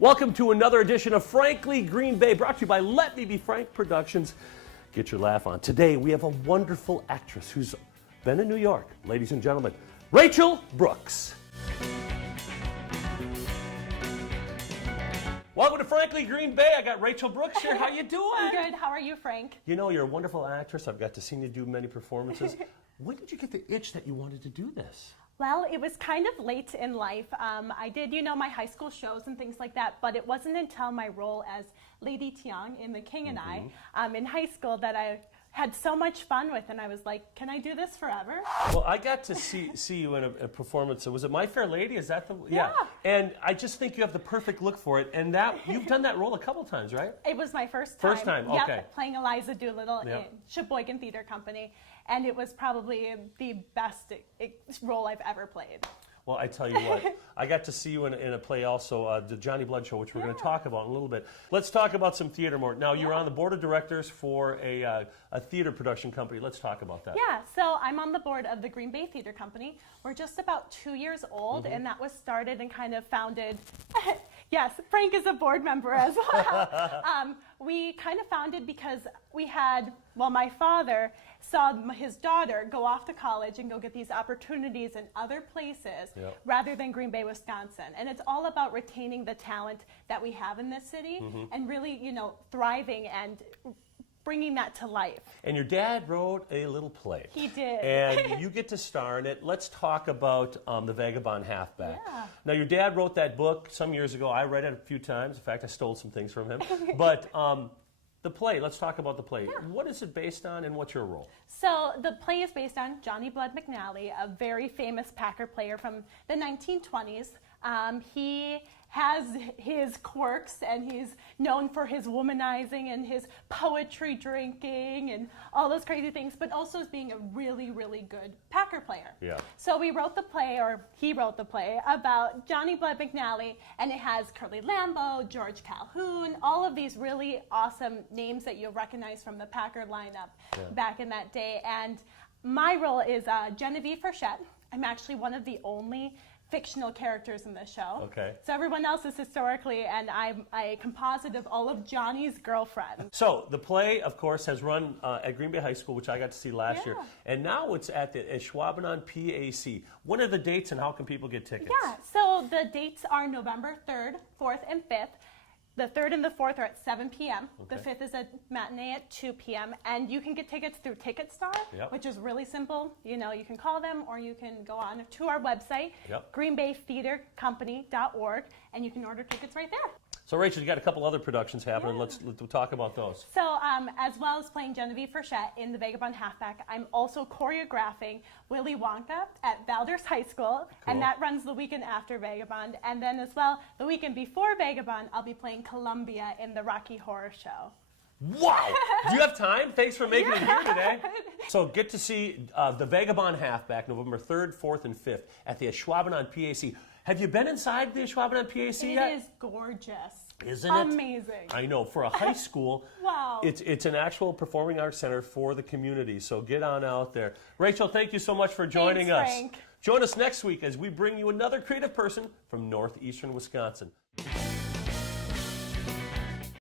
Welcome to another edition of Frankly Green Bay, brought to you by Let Me Be Frank Productions. Get your laugh on. Today we have a wonderful actress who's been in New York. Ladies and gentlemen, Rachel Brooks. Welcome to Frankly Green Bay. I got Rachel Brooks here. How you doing? I'm good. How are you, Frank? You know, you're a wonderful actress. I've got to see you do many performances. When did you get the itch that you wanted to do this? Well, it was kind of late in life. I did, my high school shows and things like that, but it wasn't until my role as Lady Tiang in The King and I in high school that I had so much fun with, and I was like, can I do this forever? Well, I got to see you in a performance. Was it My Fair Lady? Is that the Yeah. And I just think you have the perfect look for it. And that you've done that role a couple times, right? It was my first time. First time, okay. Yep, playing Eliza Doolittle in Sheboygan Theater Company, and it was probably the best role I've ever played. Well, I tell you what, I got to see you in a play also, the Johnny Blood Show, which we're going to talk about in a little bit. Let's talk about some theater more. Now, you're on the board of directors for a theater production company. Let's talk about that. Yeah, so I'm on the board of the Green Bay Theater Company. We're just about 2 years old, and that was started and kind of founded. Yes, Frank is a board member as well. We kind of founded because we had, my father saw his daughter go off to college and go get these opportunities in other places rather than Green Bay, Wisconsin. And it's all about retaining the talent that we have in this city and really, thriving and bringing that to life. And your dad wrote a little play. He did. And you get to star in it. Let's talk about The Vagabond Halfback. Yeah. Now, your dad wrote that book some years ago. I read it a few times. In fact, I stole some things from him. But the play, let's talk about the play. Yeah. What is it based on, and what's your role? So the play is based on Johnny Blood McNally, a very famous Packer player from the 1920s. He has his quirks, and he's known for his womanizing and his poetry drinking and all those crazy things, but also as being a really, really good Packer player. Yeah. So we wrote the play, or he wrote the play, about Johnny Blood McNally, and it has Curly Lambeau, George Calhoun, all of these really awesome names that you'll recognize from the Packer lineup back in that day. And my role is Genevieve Frechette. I'm actually one of the only fictional characters in the show. Okay. So everyone else is historically, and I'm a composite of all of Johnny's girlfriends. So the play, of course, has run at Green Bay High School, which I got to see last year, and now it's at the Schwabenon PAC. What are the dates, and how can people get tickets? Yeah, so the dates are November 3rd, 4th, and 5th. The 3rd and the 4th are at 7 p.m. The 5th is a matinee at 2 p.m. And you can get tickets through TicketStar, which is really simple. You can call them, or you can go on to our website, greenbaytheatercompany.org, and you can order tickets right there. So, Rachel, you got a couple other productions happening. Let's talk about those. So, as well as playing Genevieve Frechette in The Vagabond Halfback, I'm also choreographing Willy Wonka at Valders High School, and that runs the weekend after Vagabond. And then as well, the weekend before Vagabond, I'll be playing Columbia in the Rocky Horror Show. Wow! Do you have time? Thanks for making it here today. So get to see The Vagabond Halfback, November 3rd, 4th, and 5th at the Schwabenon PAC. Have you been inside the Schwabenon PAC yet? It is gorgeous. Isn't it? Amazing. I know. For a high school, Wow. It's an actual performing arts center for the community. So get on out there. Rachel, thank you so much for joining us. Frank. Join us next week as we bring you another creative person from northeastern Wisconsin.